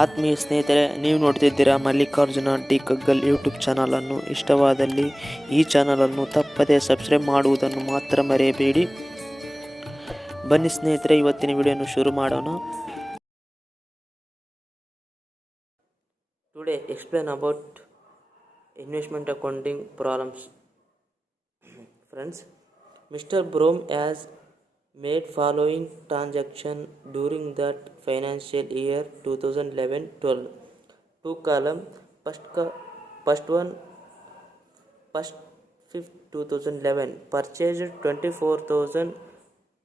ಆತ್ಮೀಯ ಸ್ನೇಹಿತರೆ, ನೀವು ನೋಡ್ತಿದ್ದೀರಾ ಮಲ್ಲಿಕಾರ್ಜುನ ಡಿ ಕಗ್ಗಲ್ ಯೂಟ್ಯೂಬ್ ಚಾನಲನ್ನು. ಇಷ್ಟವಾದಲ್ಲಿ ಈ ಚಾನಲನ್ನು ತಪ್ಪದೇ ಸಬ್ಸ್ಕ್ರೈಬ್ ಮಾಡುವುದನ್ನು ಮಾತ್ರ ಮರೆಯಬೇಡಿ. ಬನ್ನಿ ಸ್ನೇಹಿತರೆ, ಇವತ್ತಿನ ವಿಡಿಯೋನು ಶುರು ಮಾಡೋಣ. Today explain about investment accounting problems. Friends, Mr. Broom has made following transaction during that financial year 2011-12. Two column, first one, 5th 2011 purchased 24,000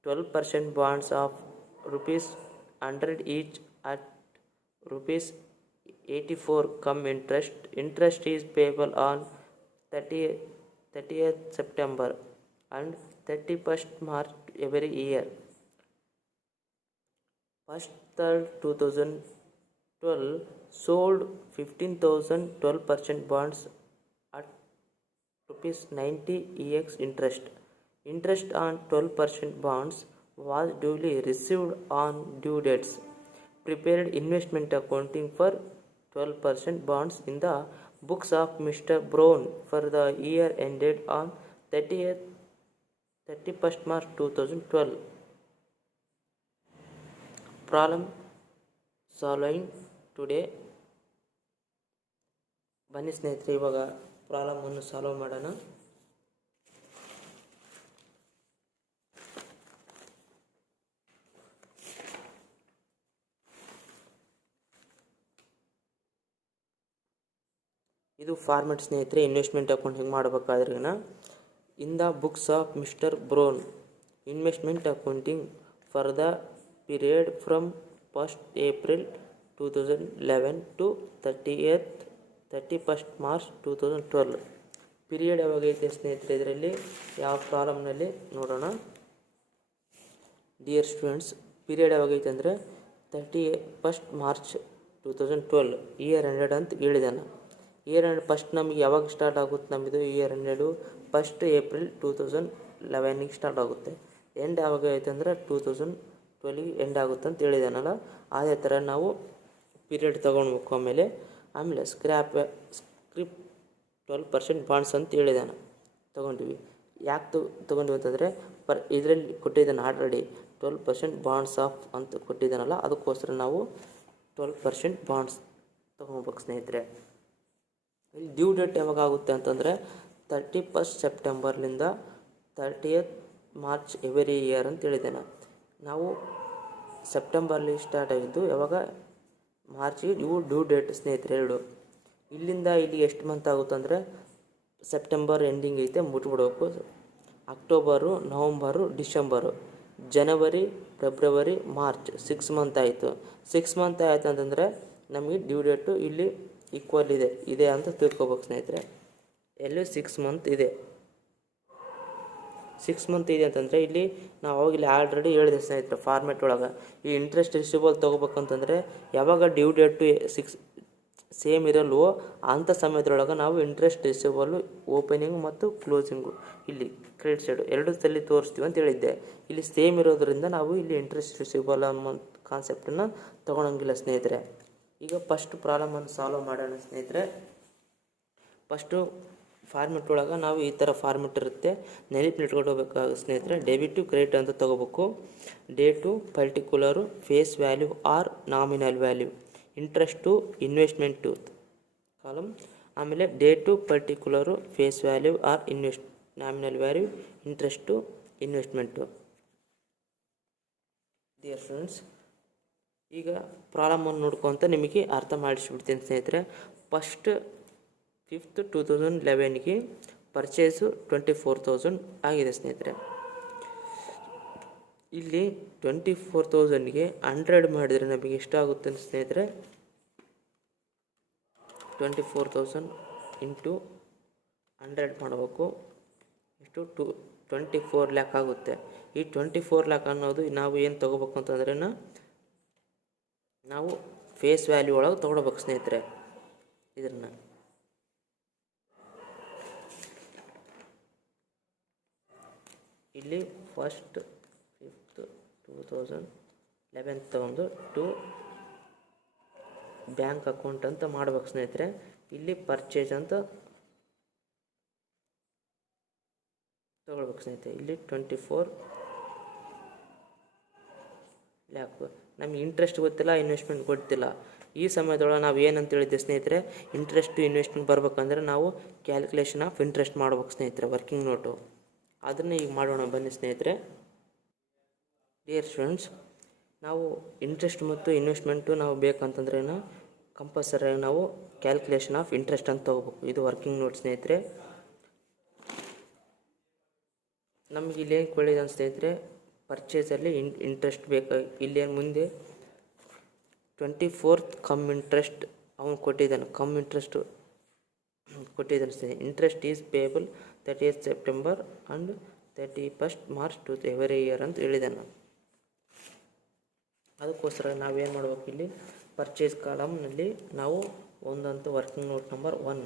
12% bonds of rupees 100 each at rupees 84 come interest. Interest is payable on 30th September and 31st March every year. 1st 3rd 2012 sold 15,000 12% bonds at rupees 90 ex interest. Interest on 12% bonds was duly received on due dates. Prepared investment accounting for 12% bonds in the books of Mr. Brown for the year ended on 31st March 2012. Problem solving today. ಬನ್ನಿ ಸ್ನೇಹಿತರೆ, ಇವಾಗ ಪ್ರಾಬ್ಲಮನ್ನು solve ಮಾಡೋಣ. ಇದು format ಸ್ನೇಹಿತರೆ. Investment account ಹೆಂಗೆ ಮಾಡಬೇಕಾದ್ರೆನ in the books of mister Brown investment accounting for the period from 1st April 2011 to 31st March 2012. Period ಯಾವಾಗೈತೆ ಸ್ನೇಹಿತರೆ, ಇದರಲ್ಲಿ ಯಾವ ಪ್ರಾಬ್ಲಮ್ನಲ್ಲಿ ನೋಡೋಣ. ಡಿಯರ್ ಸ್ಟೂಡೆಂಟ್ಸ್, ಪೀರಿಯಡ್ ಯಾವಾಗೈತೆ ಅಂದರೆ 31st March 2012 ಇಯರ್ ಎಂಡೆಡ್ ಅಂತ ಹೇಳಿದಾನೆ. ಇಯರ್ ಎಂಡ್ ಫಸ್ಟ್ ನಮಗೆ ಯಾವಾಗ ಸ್ಟಾರ್ಟ್ ಆಗುತ್ತೆ, ನಮ್ಮದು ಇಯರ್ ಎಂಡೆಡು 1st April 2011ಗೆ ಸ್ಟಾರ್ಟ್ ಆಗುತ್ತೆ. ಎಂಡ್ ಯಾವಾಗ ಆಯಿತು ಅಂದರೆ 2012ಗೆ ಎಂಡ್ ಆಗುತ್ತೆ ಅಂತ ಹೇಳಿದಾನಲ್ಲ, ಅದೇ ಥರ ನಾವು ಪೀರಿಯಡ್ ತೊಗೊಳ್ಬೇಕು. ಆಮೇಲೆ ಸ್ಕ್ರಿಪ್ 12% ಬಾಂಡ್ಸ್ ಅಂತ ಹೇಳಿದಾನೆ, ತೊಗೊಂಡ್ವಿ. ಯಾಕೆ ತೊಗೊಂಡ್ವಿ ಅಂತಂದರೆ ಇದರಲ್ಲಿ ಕೊಟ್ಟಿದ್ದಾನೆ ಆಲ್ರೆಡಿ 12% ಬಾಂಡ್ಸ್ ಆಫ್ ಅಂತ ಕೊಟ್ಟಿದ್ದಾನಲ್ಲ, ಅದಕ್ಕೋಸ್ಕರ ನಾವು 12% ಬಾಂಡ್ಸ್ ತೊಗೊಳ್ಬೇಕು ಸ್ನೇಹಿತರೆ. ಇಲ್ಲಿ ಡ್ಯೂ ಡೇಟ್ ಯಾವಾಗ ಆಗುತ್ತೆ ಅಂತಂದರೆ 31st ಸೆಪ್ಟೆಂಬರ್ಲಿಂದ 30th March every year ಅಂತ ಹೇಳಿದ್ದೇನೆ. ನಾವು ಸೆಪ್ಟೆಂಬರ್ಲಿ ಸ್ಟಾರ್ಟ್ ಆಗಿದ್ದು, ಯಾವಾಗ ಮಾರ್ಚಿಗೆ ಇವು ಡ್ಯೂ ಡೇಟ್ ಸ್ನೇಹಿತರೆ ಎರಡು. ಇಲ್ಲಿಂದ ಇಲ್ಲಿ ಎಷ್ಟು ಮಂತ್ ಆಗುತ್ತೆ ಅಂದರೆ ಸೆಪ್ಟೆಂಬರ್ ಎಂಡಿಂಗ್ ಐತೆ, ಮುಟ್ಬಿಡ್ಬೇಕು. ಅಕ್ಟೋಬರು, ನವಂಬರು, ಡಿಸೆಂಬರು, ಜನವರಿ, ಫೆಬ್ರವರಿ, ಮಾರ್ಚ್ 6 ಮಂತ್ ಆಯಿತು. 6 ಮಂತ್ ಆಯಿತು ಅಂತಂದರೆ ನಮಗೆ ಡ್ಯೂ ಡೇಟು ಇಲ್ಲಿ ಈಕ್ವಲ್ ಇದೆ ಅಂತ ತಿಳ್ಕೊಬೇಕು ಸ್ನೇಹಿತರೆ. ಎಲ್ಲೂ 6 ಮಂತ್ ಇದೆ. 6 ಮಂತ್ ಇದೆ ಅಂತಂದರೆ ಇಲ್ಲಿ ನಾವು ಅವಾಗಲೇ ಆಲ್ರೆಡಿ ಹೇಳಿದೆ ಸ್ನೇಹಿತರೆ, ಫಾರ್ಮೆಟ್ ಒಳಗೆ ಈ ಇಂಟ್ರೆಸ್ಟ್ ರಿಸಿವಬಲ್ ತೊಗೋಬೇಕಂತಂದರೆ ಯಾವಾಗ ಡ್ಯೂ ಡೇಟು 6 ಸೇಮ್ ಇರಲ್ವೋ ಅಂಥ ಸಮಯದೊಳಗೆ ನಾವು ಇಂಟ್ರೆಸ್ಟ್ ರಿಸಿವಬಲ್ಲು ಓಪನಿಂಗು ಮತ್ತು ಕ್ಲೋಸಿಂಗು ಇಲ್ಲಿ ಕ್ರೆಡಿಟ್ ಸೈಡು ಎರಡು ತಲೆ ತೋರಿಸ್ತೀವಿ ಅಂತ ಹೇಳಿದ್ದೆ. ಇಲ್ಲಿ ಸೇಮ್ ಇರೋದರಿಂದ ನಾವು ಇಲ್ಲಿ ಇಂಟ್ರೆಸ್ಟ್ ರಿಸಿವಬಲ್ ಅನ್ನೋ ಕಾನ್ಸೆಪ್ಟನ್ನು ತೊಗೊಳಂಗಿಲ್ಲ ಸ್ನೇಹಿತರೆ. ಈಗ ಫಸ್ಟ್ ಪ್ರಾಬ್ಲಮನ್ನು ಸಾಲ್ವ್ ಮಾಡೋಣ ಸ್ನೇಹಿತರೆ. ಫಸ್ಟು ಫಾರ್ಮೆಟ್ ಒಳಗೆ ನಾವು ಈ ಥರ ಫಾರ್ಮೆಟ್ ಇರುತ್ತೆ, ನೆನಪಿಟ್ಕೊಳ್ಬೇಕಾಗ ಸ್ನೇಹಿತರೆ. ಡೆಬಿಟ್ ಟು ಕ್ರೆಡಿಟ್ ಅಂತ ತೊಗೋಬೇಕು. Date particular, face value or nominal value, interest to investment to column, ಆಮೇಲೆ date particular, face value or nominal value, interest to investment. Dear friends, ಈಗ ಪ್ರಾಬ್ಲಮನ್ನು ನೋಡ್ಕೊಂತ ನಿಮಗೆ ಅರ್ಥ ಮಾಡಿಸ್ಬಿಡ್ತೀನಿ ಸ್ನೇಹಿತರೆ. 1st 5th 2011ಗೆ ಪರ್ಚೇಸು 24,000 ಆಗಿದೆ ಸ್ನೇಹಿತರೆ. ಇಲ್ಲಿ 24,000ಗೆ 100 ಮಾಡಿದರೆ ನಮಗೆ ಎಷ್ಟಾಗುತ್ತೆ ಸ್ನೇಹಿತರೆ, 24,000 ಇಂಟು 100 ಮಾಡಬೇಕು. ಎಷ್ಟು 24 ಲ್ಯಾಕ್ ಆಗುತ್ತೆ. ಈ 24 ಲ್ಯಾಕ್ ಅನ್ನೋದು ನಾವು ಏನು ತೊಗೋಬೇಕು ಅಂತಂದ್ರೆ ನಾವು ಫೇಸ್ ವ್ಯಾಲ್ಯೂ ಒಳಗೆ ತೊಗೊಳ್ಬೇಕು ಸ್ನೇಹಿತರೆ. ಇದನ್ನು ಇಲ್ಲಿ 1st 5th 2011 ತಗೊಂಡು ಟು ಬ್ಯಾಂಕ್ ಅಕೌಂಟ್ ಅಂತ ಮಾಡ್ಬೇಕು ಸ್ನೇಹಿತರೆ. ಇಲ್ಲಿ ಪರ್ಚೇಸ್ ಅಂತ ತೊಗೊಳ್ಬೇಕು ಸ್ನೇಹಿತರೆ. ಇಲ್ಲಿ 24 ಲ್ಯಾಕ್. ನಮಗೆ ಇಂಟ್ರೆಸ್ಟ್ ಗೊತ್ತಿಲ್ಲ, ಇನ್ವೆಸ್ಟ್ಮೆಂಟ್ ಗೊತ್ತಿಲ್ಲ. ಈ ಸಮಯದೊಳಗೆ ನಾವು ಏನಂತ ಹೇಳಿದ್ದೆ ಸ್ನೇಹಿತರೆ, ಇಂಟ್ರೆಸ್ಟ್ ಇನ್ವೆಸ್ಟ್ಮೆಂಟ್ ಬರ್ಬೇಕಂದ್ರೆ ನಾವು ಕ್ಯಾಲ್ಕುಲೇಷನ್ ಆಫ್ ಇಂಟ್ರೆಸ್ಟ್ ಮಾಡ್ಬೇಕು ಸ್ನೇಹಿತರೆ, ವರ್ಕಿಂಗ್ ನೋಟು. ಅದನ್ನು ಈಗ ಮಾಡೋಣ ಬನ್ನಿ ಸ್ನೇಹಿತರೆ. ಡಿಯರ್ ಸ್ಟೂಡೆಂಟ್ಸ್, ನಾವು ಇಂಟ್ರೆಸ್ಟ್ ಮತ್ತು ಇನ್ವೆಸ್ಟ್ಮೆಂಟು ನಾವು ಬೇಕಂತಂದ್ರೆ ಕಂಪಲ್ಸರಿ ನಾವು ಕ್ಯಾಲ್ಕುಲೇಷನ್ ಆಫ್ ಇಂಟ್ರೆಸ್ಟ್ ಅಂತ ತೊಗೋಬೇಕು. ಇದು ವರ್ಕಿಂಗ್ ನೋಟ್ ಸ್ನೇಹಿತರೆ. ನಮಗೆ ಇಲ್ಲೇನು ಕೇಳಿದ ಸ್ನೇಹಿತರೆ, ಪರ್ಚೇಸಲ್ಲಿ ಇಂಟ್ರೆಸ್ಟ್ ಬೇಕಾಗಿ ಇಲ್ಲೇನು ಮುಂದೆ 24th ಕಮ್ ಇಂಟ್ರೆಸ್ಟ್ ಅವನು ಕೊಟ್ಟಿದ್ದಾನೆ, ಕಮ್ ಇಂಟ್ರೆಸ್ಟ್ ಕೊಟ್ಟಿದ್ದಾನೆ ಸ್ನೇಹಿತರೆ. Interest is payable 30th September and 31st March every year ಅಂತ ಹೇಳಿದ್ದಾನೆ. ಅದಕ್ಕೋಸ್ಕರ ನಾವೇನು ಮಾಡ್ಬೇಕು, ಇಲ್ಲಿ ಪರ್ಚೇಸ್ ಕಾಲಮ್ನಲ್ಲಿ ನಾವು ಒಂದಂತೂ ವರ್ಕಿಂಗ್ ನೋಟ್ ನಂಬರ್ 1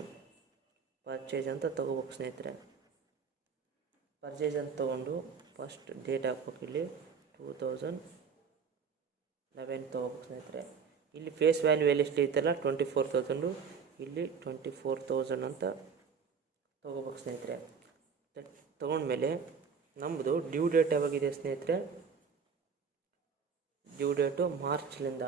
ಪರ್ಚೇಸ್ ಅಂತ ತೊಗೋಬೇಕು ಸ್ನೇಹಿತರೆ. ಪರ್ಚೇಸ್ ಅಂತ ತೊಗೊಂಡು ಫಸ್ಟ್ ಡೇಟ್ ಹಾಕ್ಬೇಕು. ಇಲ್ಲಿ 2011 ತೊಗೋಬೇಕು ಸ್ನೇಹಿತರೆ. ಇಲ್ಲಿ ಫೇಸ್ ವ್ಯಾಲ್ಯೂ ಎಲ್ಲಿ ಎಷ್ಟು ಐತಲ್ಲ 24,000, ಇಲ್ಲಿ 24,000 ಅಂತ ತೊಗೋಬೇಕು ಸ್ನೇಹಿತರೆ. ತೊಗೊಂಡ್ಮೇಲೆ ನಮ್ಮದು ಡ್ಯೂ ಡೇಟ್ ಯಾವಾಗಿದೆ ಸ್ನೇಹಿತರೆ, ಡ್ಯೂ ಡೇಟು ಮಾರ್ಚ್ಲಿಂದ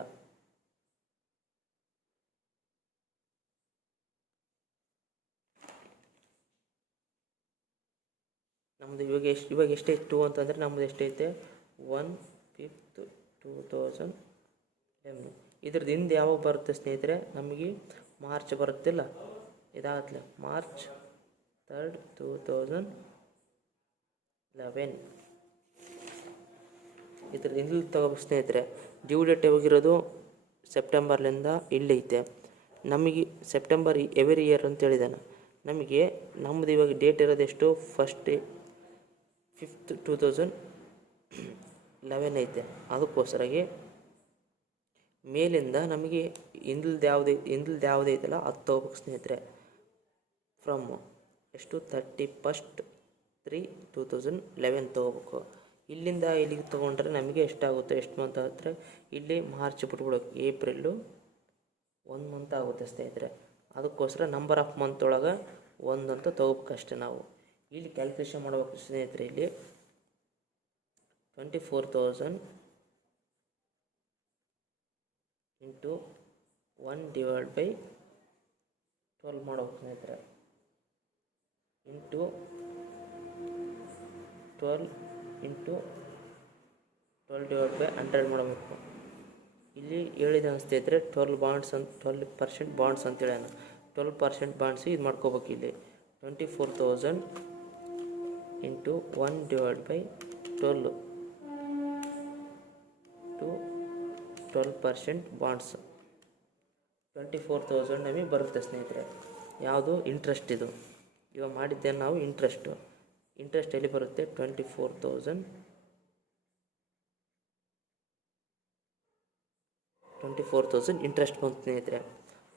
ನಮ್ಮದು ಇವಾಗ ಎಷ್ಟೈತು ಅಂತಂದರೆ ನಮ್ಮದು ಎಷ್ಟೈತೆ 1/5/2011. ಇದ್ರದ್ದು ಹಿಂದೆ ಯಾವಾಗ ಬರುತ್ತೆ ಸ್ನೇಹಿತರೆ, ನಮಗೆ ಮಾರ್ಚ್ ಬರುತ್ತಿಲ್ಲ. ಇದಾಗಲೇ ಮಾರ್ಚ್ 3rd 2011 ಇದ್ರದ್ದು ಇಲ್ಲಿ ತಗೋಬೇಕು ಸ್ನೇಹಿತರೆ. ಡ್ಯೂ ಡೇಟ್ ಯಾವಾಗಿರೋದು ಸೆಪ್ಟೆಂಬರ್ಲಿಂದ ಇಲ್ಲೈತೆ. ನಮಗೆ ಸೆಪ್ಟೆಂಬರ್ ಎವರಿ ಇಯರ್ ಅಂತ ಹೇಳಿದ್ದಾನೆ. ನಮಗೆ ನಮ್ಮದು ಇವಾಗ ಡೇಟ್ ಇರೋದು ಎಷ್ಟು, 1st 5th 2011 ಐತೆ. ಅದಕ್ಕೋಸ್ಕರಾಗಿ ಮೇಲಿಂದ ನಮಗೆ ಹಿಂದಿಲ್ದು ಯಾವುದು ಐತಲ್ಲ ಅದು ತೊಗೋಬೇಕು ಸ್ನೇಹಿತರೆ. ಫ್ರಮ್ ಎಷ್ಟು 31st 3 2011 ತೊಗೋಬೇಕು. ಇಲ್ಲಿಂದ ಇಲ್ಲಿಗೆ ತೊಗೊಂಡ್ರೆ ನಮಗೆ ಎಷ್ಟಾಗುತ್ತೆ, ಎಷ್ಟು ಮಂತ್ ಆಗುತ್ತೆ, ಇಲ್ಲಿ ಮಾರ್ಚ್ ಬಿಟ್ಬಿಡೋಕೆ ಏಪ್ರಿಲ್ಲು 1 ಮಂತ್ ಆಗುತ್ತೆ ಸ್ನೇಹಿತರೆ. ಅದಕ್ಕೋಸ್ಕರ ನಂಬರ್ ಆಫ್ ಮಂತ್ ಒಳಗೆ 1 ಅಂತ ತೊಗೋಬೇಕಷ್ಟೆ ನಾವು. ಇಲ್ಲಿ ಕ್ಯಾಲ್ಕುಲೇಷನ್ ಮಾಡಬೇಕು ಸ್ನೇಹಿತರೆ. ಇಲ್ಲಿ 24,000 ಇಂಟು 1/12 ಮಾಡಬೇಕು ಸ್ನೇಹಿತರೆ. ಇಂಟು 12 ಇಂಟು 12/100 ಮಾಡಬೇಕು. ಇಲ್ಲಿ ಹೇಳಿದ ಸ್ನೇಹಿತರೆ 12% ಬಾಂಡ್ಸ್ ಅಂತೇಳಿ 12% ಬಾಂಡ್ಸ್ ಇದು ಮಾಡ್ಕೋಬೇಕು. ಇಲ್ಲಿ 24,000 ಇಂಟು 1/12 ಟು 12% ಬಾಂಡ್ಸ್ 24,000 ನಮಗೆ ಬರುತ್ತೆ ಸ್ನೇಹಿತರೆ. ಯಾವುದು ಇಂಟ್ರೆಸ್ಟ್ ಇದು ಇವಾಗ ಮಾಡಿದ್ದೇನೆ ನಾವು. ಇಂಟ್ರೆಸ್ಟ್ ಎಲ್ಲಿ ಬರುತ್ತೆ, 24,000 ಇಂಟ್ರೆಸ್ಟ್ ಬಂತು ಸ್ನೇಹಿತರೆ.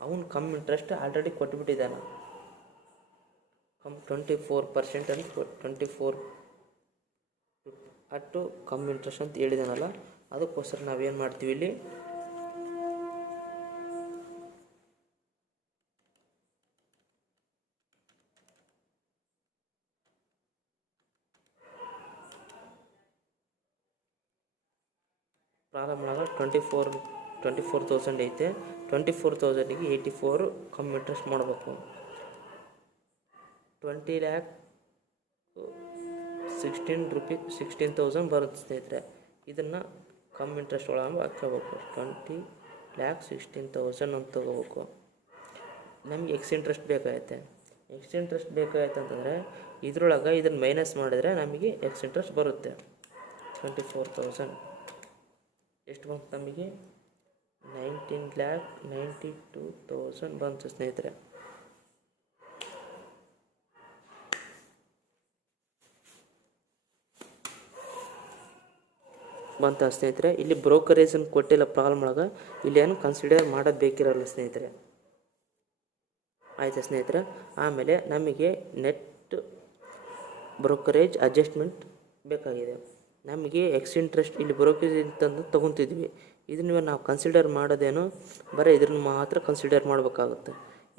ಅವನು ಕಮ್ ಇಂಟ್ರೆಸ್ಟ್ ಆಲ್ರೆಡಿ ಕೊಟ್ಟುಬಿಟ್ಟಿದ್ದಾನೆ. 24% ಅಂತ 24 ಅಟ್ಟು ಕಮ್ ಇಂಟ್ರೆಸ್ಟ್ ಅಂತ ಹೇಳಿದಾನಲ್ಲ. ಅದಕ್ಕೋಸ್ಕರ ನಾವೇನು ಮಾಡ್ತೀವಿ, ಇಲ್ಲಿ ಪ್ರಾಬ್ಲಮ್ ಒಳಗೆ 24,000 ಐತೆ. 24,000ಗೆ 84 ಕಮ್ ಇಂಟ್ರೆಸ್ಟ್ ಮಾಡಬೇಕು. 20,16,000 ಬರುತ್ತೆ ಸ್ನೇಹಿತರೆ. ಇದನ್ನು ಕಮ್ ಇಂಟ್ರೆಸ್ಟ್ ಒಳಗೆ ಹಾಕೋಬೇಕು. 20,16,000 ಅಂತ ತೊಗೋಬೇಕು. ನಮಗೆ ಎಕ್ಸ್ ಇಂಟ್ರೆಸ್ಟ್ ಬೇಕಾಗುತ್ತೆ. ಎಕ್ಸ್ ಇಂಟ್ರೆಸ್ಟ್ ಬೇಕಾಯ್ತು ಅಂತಂದರೆ ಇದರೊಳಗೆ ಇದನ್ನು ಮೈನಸ್ ಮಾಡಿದರೆ ನಮಗೆ ಎಕ್ಸ್ ಇಂಟ್ರೆಸ್ಟ್ ಬರುತ್ತೆ. 24,000 ಎಷ್ಟು ಬಂತು ನಮಗೆ, 19,92,000 ಬಂತು ಸ್ನೇಹಿತರೆ. ಬಂತ ಸ್ನೇಹಿತರೆ. ಇಲ್ಲಿ ಬ್ರೋಕರೇಜನ್ನು ಕೊಟ್ಟಿಲ್ಲ ಪ್ರಾಬ್ಲಮ್ ಒಳಗೆ. ಇಲ್ಲಿ ಏನು ಕನ್ಸಿಡರ್ ಮಾಡೋದು ಬೇಕಿರಲ್ಲ ಸ್ನೇಹಿತರೆ. ಆಯಿತಾ ಸ್ನೇಹಿತರೆ. ಆಮೇಲೆ ನಮಗೆ ನೆಟ್ ಬ್ರೋಕರೇಜ್ ಅಡ್ಜಸ್ಟ್ಮೆಂಟ್ ಬೇಕಾಗಿದೆ. ನಮಗೆ ಎಕ್ಸ್ ಇಂಟ್ರೆಸ್ಟ್ ಇಲ್ಲಿ ಬ್ರೋಕರೇಜ್ ಅಂತಂದು ತೊಗೊತಿದ್ವಿ. ಇದನ್ನ ನಾವು ಕನ್ಸಿಡರ್ ಮಾಡೋದೇನು ಬರೀ ಇದನ್ನು ಮಾತ್ರ ಕನ್ಸಿಡರ್ ಮಾಡಬೇಕಾಗುತ್ತೆ.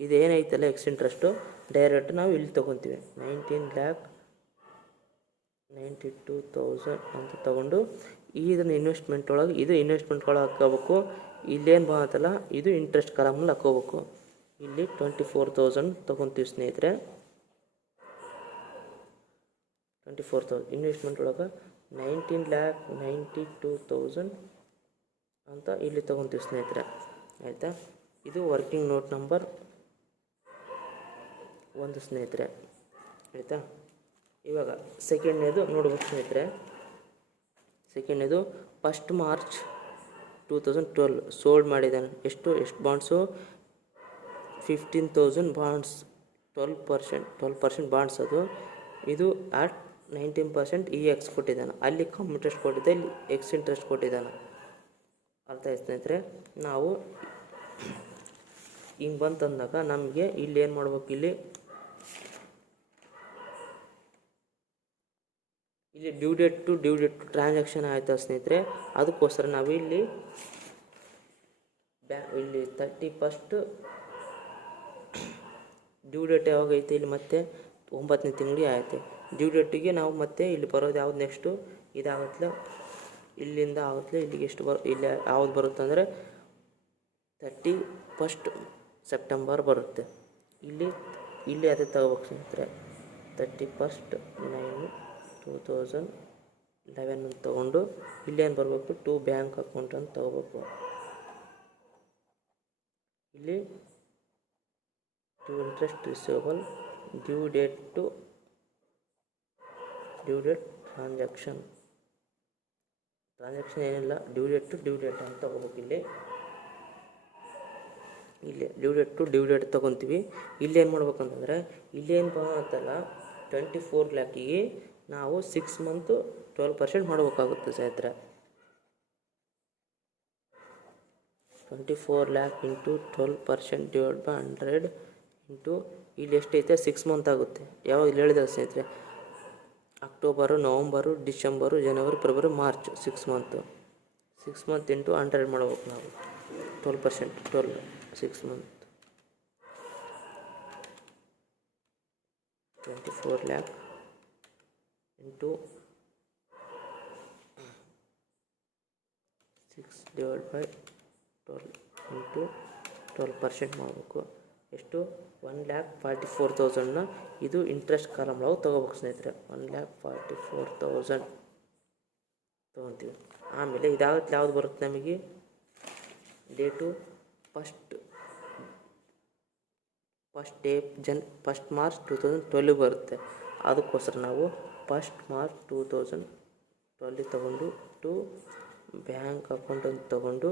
ಇದೇನೈತಲ್ಲ ಎಕ್ಸ್ ಇಂಟ್ರೆಸ್ಟು ಡೈರೆಕ್ಟ್ ನಾವು ಇಲ್ಲಿ ತೊಗೊತೀವಿ 19,92,000 ಅಂತ ತೊಗೊಂಡು ಇದನ್ನು ಇನ್ವೆಸ್ಟ್ಮೆಂಟ್ ಒಳಗೆ ಇದು ಇನ್ವೆಸ್ಟ್ಮೆಂಟ್ ಒಳಗೆ ಹಾಕ್ಕೋಬೇಕು. ಇಲ್ಲೇನು ಬರುತ್ತಲ್ಲ ಇದು ಇಂಟ್ರೆಸ್ಟ್ ಕಾಲಮ್ನಲ್ಲಿ ಹಾಕ್ಕೋಬೇಕು. ಇಲ್ಲಿ 24,000 ತೊಗೊತೀವಿ ಸ್ನೇಹಿತರೆ. 24,000 ಇನ್ವೆಸ್ಟ್ಮೆಂಟ್ ಒಳಗೆ 19,92,000 ಅಂತ ಇಲ್ಲಿ ತೊಗೊತೀವಿ ಸ್ನೇಹಿತರೆ. ಆಯಿತಾ, ಇದು ವರ್ಕಿಂಗ್ ನೋಟ್ ನಂಬರ್ 1 ಸ್ನೇಹಿತರೆ. ಆಯಿತಾ, ಇವಾಗ ಸೆಕೆಂಡ್ನೇದು ನೋಡ್ಬೇಕು ಸ್ನೇಹಿತರೆ. ಸೆಕೆಂಡ್ನೇದು 1 ಮಾರ್ಚ್ 2012 ಸೋಲ್ಡ್ ಮಾಡಿದ್ದಾನೆ. ಎಷ್ಟು ಬಾಂಡ್ಸು 15,000 ಬಾಂಡ್ಸ್, 12% ಬಾಂಡ್ಸ್. ಅದು ಇದು ಆಟ್ 19% EX ಕೊಟ್ಟಿದ್ದಾನೆ. ಅಲ್ಲಿ ಕಮ್ ಇಂಟ್ರೆಸ್ಟ್ ಕೊಟ್ಟಿದ್ದೆ, ಇಲ್ಲಿ ಎಕ್ಸ್ ಇಂಟ್ರೆಸ್ಟ್ ಕೊಟ್ಟಿದ್ದಾನೆ. ಅರ್ಥ ಆಯ್ತು ಸ್ನೇಹಿತರೆ. ನಾವು ಹಿಂಗೆ ಬಂತಂದಾಗ ನಮಗೆ ಇಲ್ಲಿ ಏನು ಮಾಡ್ಬೇಕು, ಇಲ್ಲಿ ಡ್ಯೂ ಡೇಟ್ ಟು ಟ್ರಾನ್ಸಾಕ್ಷನ್ ಆಯಿತಾ ಸ್ನೇಹಿತರೆ. ಅದಕ್ಕೋಸ್ಕರ ನಾವು ಇಲ್ಲಿ 31 ಡ್ಯೂ ಡೇಟ್ ಯಾವಾಗ ಐತೆ, ಇಲ್ಲಿ ಮತ್ತೆ 9ನೇ ತಿಂಗಳಿಗೆ ಆಯಿತು. ಡ್ಯೂ ಡೇಟಿಗೆ ನಾವು ಮತ್ತೆ ಇಲ್ಲಿ ಬರೋದು ಯಾವ್ದು ನೆಕ್ಸ್ಟು ಇದಾಗತ್ತಲ್ಲ, ಇಲ್ಲಿಂದ ಆಗುತ್ತಲೆ ಇಲ್ಲಿಗೆ ಎಷ್ಟು ಇಲ್ಲಿ ಯಾವ್ದು ಬರುತ್ತೆ ಅಂದರೆ 31 ಸೆಪ್ಟೆಂಬರ್ ಬರುತ್ತೆ. ಇಲ್ಲಿ ಅದೇ ತಗೋಬೇಕು ಸ್ನೇಹಿತರೆ. 31/9/2011 ಅಂತ ತೊಗೊಂಡು ಇಲ್ಲೇನು ಬರಬೇಕು, ಟು ಬ್ಯಾಂಕ್ ಅಕೌಂಟ್ ಅಂತ ತೊಗೋಬೇಕು. ಇಲ್ಲಿ to interest receivable due date transaction ಏನಿಲ್ಲ, ಡ್ಯೂ ಡೇಟ್ ಅಂತ ತೊಗೋಬೇಕು. ಇಲ್ಲಿ ಡ್ಯೂ ಡೇಟ್ ತೊಗೊತೀವಿ. ಇಲ್ಲೇನು ಮಾಡ್ಬೇಕಂತಂದರೆ ಇಲ್ಲೇನು ಬರುತ್ತಲ್ಲ 24 ಲ್ಯಾಕಿಗೆ ನಾವು 6 ಮಂತು 12% ಮಾಡಬೇಕಾಗುತ್ತೆ ಸ್ನೇಹಿತರೆ. 24 lac into 12% divide by 100 into ಇಲ್ಲಿ ಎಷ್ಟೈತೆ 6 ಮಂತ್ ಆಗುತ್ತೆ. ಯಾವಾಗ ಇಲ್ಲಿ ಹೇಳಿದೆ ಸ್ನೇಹಿತರೆ, ಅಕ್ಟೋಬರು, ನವಂಬರು, ಡಿಸೆಂಬರು, ಜನವರಿ, ಫೆಬ್ರವರಿ, ಮಾರ್ಚ್ 6 ಮಂತು ಇಂಟು 100 ಮಾಡ್ಬೇಕು ನಾವು. 12%, 6 month 24 lac into 6 divide by 12 into 12% ಮಾಡಬೇಕು. ಎಷ್ಟು 1,44,000ನ ಇದು ಇಂಟ್ರೆಸ್ಟ್ ಕಾಲಮ್ ಒಳಗೆ ತೊಗೋಬೇಕು ಸ್ನೇಹಿತರೆ. 1,44,000 ತೊಗೊತೀವಿ. ಆಮೇಲೆ ಇದಾಗುತ್ತೆ ಯಾವ್ದು ಬರುತ್ತೆ ನಮಗೆ, ಡೇಟು ಫಸ್ಟ್ ಮಾರ್ಚ್ 2012 ಬರುತ್ತೆ. ಅದಕ್ಕೋಸ್ಕರ ನಾವು 1 ಮಾರ್ಚ್ 2012 ತೊಗೊಂಡು ಟು ಬ್ಯಾಂಕ್ ಅಕೌಂಟ್ ಅಂತ ತೊಗೊಂಡು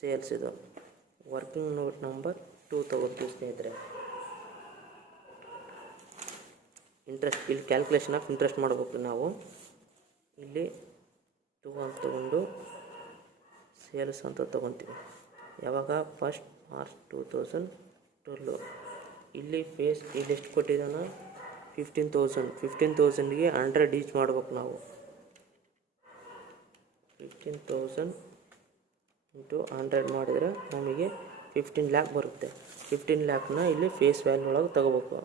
ಸೇಲ್ಸ್ ಇದು ವರ್ಕಿಂಗ್ ನೋಟ್ ನಂಬರ್ 2 ತೊಗೊತೀವಿ ಸ್ನೇಹಿತರೆ. ಇಂಟ್ರೆಸ್ಟ್ ಇಲ್ಲಿ ಕ್ಯಾಲ್ಕುಲೇಷನ್ ಆಫ್ ಇಂಟ್ರೆಸ್ಟ್ ಮಾಡಬೇಕು ನಾವು. ಇಲ್ಲಿ 2 ಅಂತ ತೊಗೊಂಡು ಸೇಲ್ಸ್ ಅಂತ ತೊಗೊತೀವಿ. ಯಾವಾಗ 1 ಮಾರ್ಚ್ 2012 ಇಲ್ಲಿ ಎಷ್ಟು ಕೊಟ್ಟಿದ್ದಾನೆ 15,000ಗೆ 100 ಈಚ್ ಮಾಡ್ಬೇಕು ನಾವು. 15,000 ಇಂಟು 100 ಮಾಡಿದರೆ ನಮಗೆ 15 ಲ್ಯಾಕ್ ಬರುತ್ತೆ. 15 ಲ್ಯಾಕ್ನ ಇಲ್ಲಿ ಫೇಸ್ ವ್ಯಾಲ್ಯೂ ಒಳಗೆ ತಗೋಬೇಕು.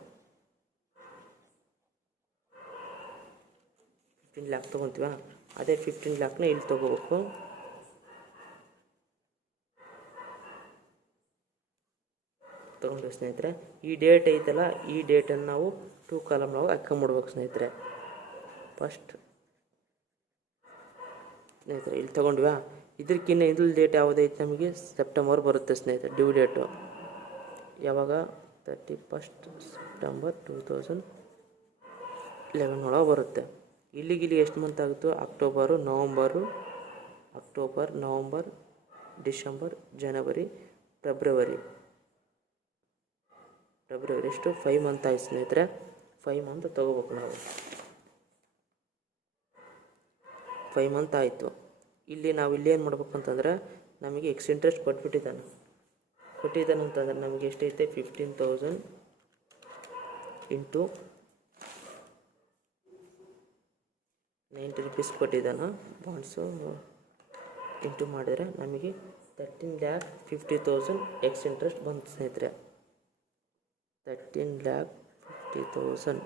15 ಲ್ಯಾಕ್ ತೊಗೊತೀವ, ಅದೇ 15 ಲ್ಯಾಕ್ನ ಇಲ್ಲಿ ತೊಗೋಬೇಕು. ತೊಗೊಂಡು ಸ್ನೇಹಿತರೆ ಈ ಡೇಟ್ ಐತಲ್ಲ, ಈ ಡೇಟನ್ನು ನಾವು 2 ಕಾಲಮ್ ಒಳಗೆ ಹಾಕೊಂಬಿಡ್ಬೇಕು ಸ್ನೇಹಿತರೆ. ಫಸ್ಟ್ ಸ್ನೇಹಿತರೆ ಇಲ್ಲಿ ತೊಗೊಂಡ್ವಾ, ಇದಕ್ಕಿಂತ ಇದರ ಡೇಟ್ ಯಾವುದೈತೆ ನಮಗೆ ಸೆಪ್ಟೆಂಬರ್ ಬರುತ್ತೆ ಸ್ನೇಹಿತರೆ. ಡ್ಯೂ ಡೇಟು ಯಾವಾಗ 31 ಸೆಪ್ಟೆಂಬರ್ 2011 ಒಳಗೆ ಬರುತ್ತೆ. ಇಲ್ಲಿಗೆ ಎಷ್ಟು ಮಂತ್ ಆಗುತ್ತೋ ಅಕ್ಟೋಬರ್, ನವಂಬರ್, ಡಿಸೆಂಬರ್, ಜನವರಿ, ಫೆಬ್ರವರಿ ಎಷ್ಟು 5 ಮಂತ್ ಆಯ್ತು ಸ್ನೇಹಿತರೆ. 5 ಮಂತ್ ತೊಗೋಬೇಕು ನಾವು. 5 ಮಂತ್ ಆಯಿತು. ನಾವು ಏನು ಮಾಡ್ಬೇಕಂತಂದ್ರೆ ನಮಗೆ ಎಕ್ಸ್ ಇಂಟ್ರೆಸ್ಟ್ ಕೊಟ್ಬಿಟ್ಟಿದ್ದಾನೆ ಅಂತಂದ್ರೆ ನಮಗೆ ಎಷ್ಟೈತೆ 15,000 ಇಂಟು 90 ರೂಪೀಸ್ ಕೊಟ್ಟಿದ್ದಾನೆ ಬಾಂಡ್ಸು. ಇಂಟು ಮಾಡಿದರೆ ನಮಗೆ 13,50,000 ಎಕ್ಸ್ ಇಂಟ್ರೆಸ್ಟ್ ಬಂತು ಸ್ನೇಹಿತರೆ. 13,50,000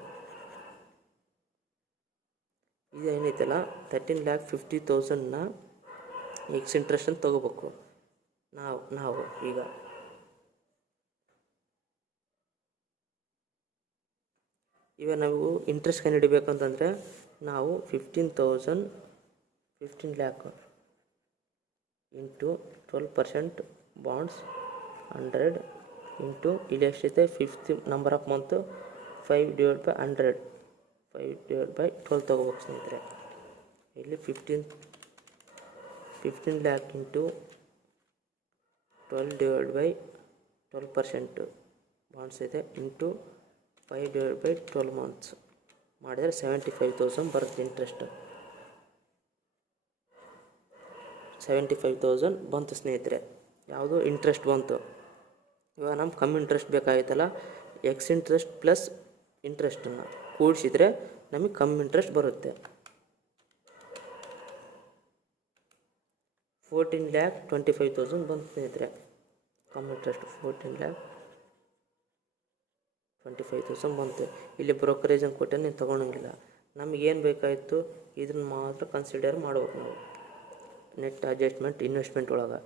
ಇದೇನೈತಲ್ಲ 13,50,000ನ ಎಕ್ಸ್ ಇಂಟ್ರೆಸ್ಟ್ ಅಂತ ತೊಗೋಬೇಕು ನಾವು ಈಗ. ಇವಾಗ ನಾವು ಇಂಟ್ರೆಸ್ಟ್ ಕಂಡುಹಿಡಿಬೇಕಂತಂದರೆ ನಾವು 15 lakh ಇಂಟು 12% ಬಾಂಡ್ಸ್ 100 ಇಂಟು ಇಲ್ಲಿ ಎಷ್ಟೈತೆ 5th ನಂಬರ್ ಆಫ್ ಮಂತು 5/100 5/12 ತೊಗೋಬೇಕು ಸ್ನೇಹಿತರೆ. ಇಲ್ಲಿ 15 lakh ಇಂಟು 12/12% ಬಾಂಡ್ಸ್ ಇದೆ ಇಂಟು 5/12 ಮಂತ್ಸ್ ಮಾಡಿದರೆ 75,000 ಬರುತ್ತೆ ಇಂಟ್ರೆಸ್ಟ್. 75,000 ಬಂತು ಸ್ನೇಹಿತರೆ. ಯಾವುದು ಇಂಟ್ರೆಸ್ಟ್ ಬಂತು. ಇವಾಗ ನಮ್ಗೆ ಕಮ್ಮಿ ಇಂಟ್ರೆಸ್ಟ್ ಬೇಕಾಗಿತ್ತಲ್ಲ, ಎಕ್ಸ್ ಇಂಟ್ರೆಸ್ಟ್ ಪ್ಲಸ್ ಇಂಟ್ರೆಸ್ಟನ್ನು ಕೂಡಿಸಿದರೆ ನಮಗೆ ಕಮ್ಮಿ ಇಂಟ್ರೆಸ್ಟ್ ಬರುತ್ತೆ. 14,25,000 ಬಂತು ಸ್ನೇಹಿತರೆ. ಕಮ್ಮಿ ಇಂಟ್ರೆಸ್ಟ್ 14,25,000 ಬಂತು. ಇಲ್ಲಿ ಬ್ರೋಕರೇಜನ್ನು ಕೊಟ್ಟರೆ ನೀವು ತೊಗೊಳಂಗಿಲ್ಲ. ನಮಗೇನು ಬೇಕಾಯಿತು ಇದನ್ನು ಮಾತ್ರ ಕನ್ಸಿಡರ್ ಮಾಡ್ಬೇಕು ನಾವು. ನೆಟ್ ಅಡ್ಜಸ್ಟ್ಮೆಂಟ್ ಇನ್ವೆಸ್ಟ್ಮೆಂಟ್ ಒಳಗೆ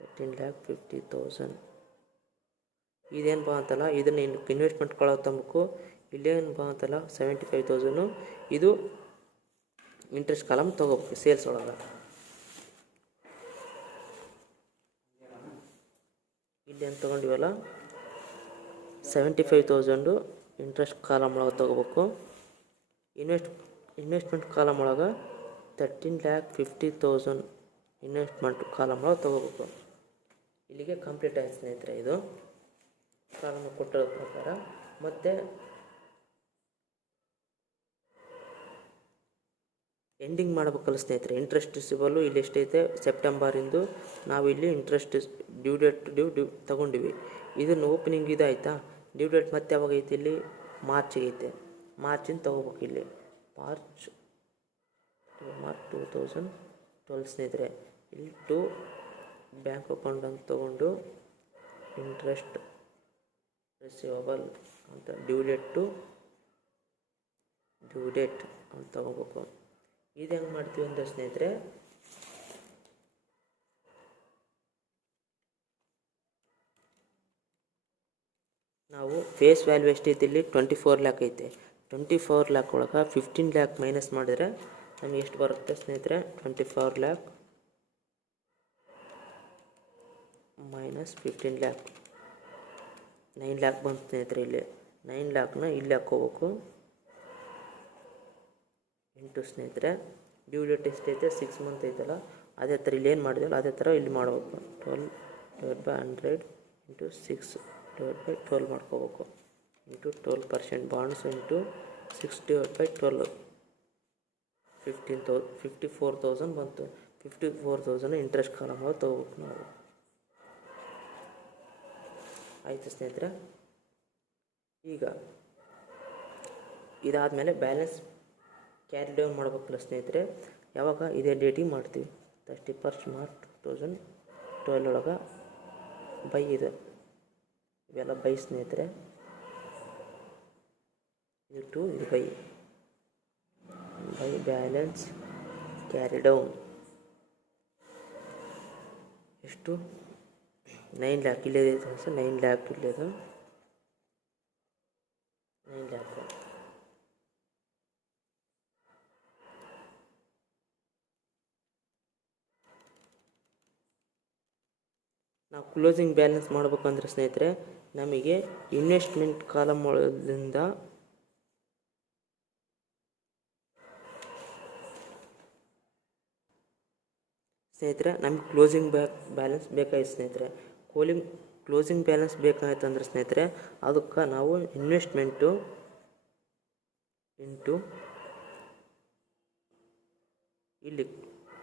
13,50,000 ಇದೇನು ಬಂತಲ್ಲ, ಇದನ್ನು ಇನ್ವೆಸ್ಟ್ಮೆಂಟ್ ಕೊಳಗೆ ತಂಬಕು. ಇಲ್ಲೇನು ಬಂತಲ್ಲ 75,000 ಇದು ಇಂಟ್ರೆಸ್ಟ್ ಕಾಲಮ್ ತೊಗೋಬೇಕು ಸೇಲ್ಸ್ ಒಳಗೆ. ಇಲ್ಲೇನು ತೊಗೊಂಡಿವಲ್ಲ 75,000 ಇಂಟ್ರೆಸ್ಟ್ ಕಾಲಮ್ ಒಳಗೆ ತೊಗೋಬೇಕು. ಇನ್ವೆಸ್ಟ್ಮೆಂಟ್ ಕಾಲಮ್ ಒಳಗೆ 13,50,000 ಇನ್ವೆಸ್ಟ್ಮೆಂಟ್ ಕಾಲಮ್ ಒಳಗೆ ತೊಗೋಬೇಕು. ಇಲ್ಲಿಗೆ ಕಂಪ್ಲೀಟ್ ಆಯ್ತು ಸ್ನೇಹಿತರೆ ಇದು ಕಾಲಮ್ ಕೊಟ್ಟಿರೋ ಪ್ರಕಾರ. ಮತ್ತು ಎಂಡಿಂಗ್ ಮಾಡಬೇಕಲ್ಲ ಸ್ನೇಹಿತರೆ. ಇಂಟ್ರೆಸ್ಟ್ ರಿಸಿಬಲ್ಲು ಇಲ್ಲಿ ಎಷ್ಟೈತೆ ಸೆಪ್ಟೆಂಬರಿಂದು ನಾವು ಇಲ್ಲಿ ಇಂಟ್ರೆಸ್ಟ್ ಡ್ಯೂ ತೊಗೊಂಡಿವಿ. ಇದನ್ನು ಓಪನಿಂಗ್ ಇದಾಯ್ತಾ. ಡ್ಯೂ ಡೇಟ್ ಮತ್ತೆ ಯಾವಾಗ ಐತಿ ಇಲ್ಲಿ ಮಾರ್ಚಿಗೆ ಐತೆ. ಮಾರ್ಚಿಂದ ತೊಗೋಬೇಕು ಇಲ್ಲಿ ಮಾರ್ಚ್ 2012 ಸ್ನೇಹಿತರೆ. ಇಲ್ಲಿ ಟು ಬ್ಯಾಂಕ್ ಅಕೌಂಟ್ ಅಂತ ತೊಗೊಂಡು ಇಂಟ್ರೆಸ್ಟ್ ರಿಸಿವಬಲ್ ಅಂತ ಡ್ಯೂ ಡೇಟ್ ಅಂತ ತೊಗೋಬೇಕು. ಇದು ಹೆಂಗೆ ಮಾಡ್ತೀವಿ ಅಂತ ಸ್ನೇಹಿತರೆ, ನಾವು ಫೇಸ್ ವ್ಯಾಲ್ಯೂ ಎಷ್ಟೈತೆ ಇಲ್ಲಿ 24 lakh ಐತೆ. 24 lakh ಒಳಗೆ 15 lakh ಮೈನಸ್ ಮಾಡಿದರೆ ನಮಗೆ ಎಷ್ಟು ಬರುತ್ತೆ ಸ್ನೇಹಿತರೆ. 24 lakh ಮೈನಸ್ 15 lakh 9 lakh ಬಂತು ಸ್ನೇಹಿತರೆ. ಇಲ್ಲಿ 9 lakhನ ಇಲ್ಲಿ ಹಾಕ್ಕೋಬೇಕು ಇಂಟು ಸ್ನೇಹಿತರೆ ಡ್ಯೂ ಡೇಟ್ ಎಷ್ಟೈತೆ 6 month ಐತಲ್ಲ, ಅದೇ ಥರ ಇಲ್ಲಿ ಏನು ಮಾಡಿದೆವಲ್ಲ ಅದೇ ಥರ ಇಲ್ಲಿ ಮಾಡಬೇಕು. 12/100 ಇಂಟು 6/12 ಮಾಡ್ಕೋಬೇಕು ಇಂಟು 12% ಬಾಂಡ್ಸ್ ಇಂಟು 6/12 54,000 ಬಂತು. 54,000 ಇಂಟ್ರೆಸ್ಟ್ ಕಾಲಮ್ ತೊಗೋಬೇಕು ನಾವು. ಆಯಿತು ಸ್ನೇಹಿತರೆ. ಈಗ ಇದಾದಮೇಲೆ ಬ್ಯಾಲೆನ್ಸ್ ಕ್ಯಾರಿ ಡೌನ್ ಮಾಡಬೇಕಲ್ಲ ಸ್ನೇಹಿತರೆ. ಯಾವಾಗ ಇದೇ ಡೇಟಿಗೆ ಮಾಡ್ತೀವಿ 31st March 2012 ಒಳಗೆ ಬೈ ಇದೆ. ಇವೆಲ್ಲ ಬೈ ಸ್ನೇಹಿತರೆ. ಇದು ಬೈ ಬ್ಯಾಲೆನ್ಸ್ ಕ್ಯಾರಿ ಡೌನ್ ಎಷ್ಟು 9 lakh ಇಲ್ಲೇ ಇದೆ ಸರ್. 9 lakh ಇಲ್ಲದು 9 lakh. ನಾವು ಕ್ಲೋಸಿಂಗ್ ಬ್ಯಾಲೆನ್ಸ್ ಮಾಡ್ಬೇಕಂದ್ರೆ ಸ್ನೇಹಿತರೆ ನಮಗೆ ಇನ್ವೆಸ್ಟ್ಮೆಂಟ್ ಕಾಲಮ್ ಒಳಗಿಂದ ಸ್ನೇಹಿತರೆ ನಮಗೆ ಕ್ಲೋಸಿಂಗ್ ಬ್ಯಾಲೆನ್ಸ್ ಬೇಕಾಗಿತ್ತು ಸ್ನೇಹಿತರೆ. ಕ್ಲೋಸಿಂಗ್ ಬ್ಯಾಲೆನ್ಸ್ ಬೇಕಾಗಿತ್ತು ಅಂದ್ರೆ ಸ್ನೇಹಿತರೆ ಅದಕ್ಕೆ ನಾವು ಇನ್ವೆಸ್ಟ್ಮೆಂಟು ಇಂಟು ಇಲ್ಲಿ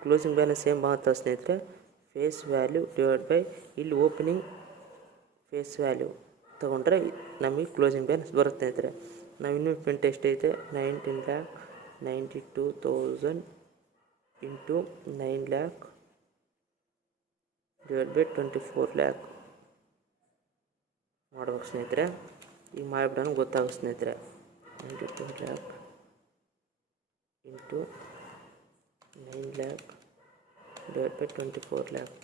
ಕ್ಲೋಸಿಂಗ್ ಬ್ಯಾಲೆನ್ಸ್ ಏನು ಬರುತ್ತೆ ಸ್ನೇಹಿತರೆ ಫೇಸ್ ವ್ಯಾಲ್ಯೂ ಡಿವೈಡ್ ಬೈ ಇಲ್ಲಿ ಓಪನಿಂಗ್ ಫೇಸ್ ವ್ಯಾಲ್ಯೂ ತೊಗೊಂಡ್ರೆ ನಮಗೆ ಕ್ಲೋಸಿಂಗ್ ಬ್ಯಾಲೆನ್ಸ್ ಬರುತ್ತೆ ಸ್ನೇಹಿತರೆ. ನಾವು ಇನ್ವೆಸ್ಟ್ಮೆಂಟ್ ಎಷ್ಟೈತೆ 19,92,000 into 9 lakh divide by 24 lac ಮಾಡ್ಬೇಕು ಸ್ನೇಹಿತರೆ. ಈಗ ಮಾಡಿಬಿಡೋಣ ಗೊತ್ತಾಗುತ್ತೆ ಸ್ನೇಹಿತರೆ. 92 lac into 9 lac divide by 24 lac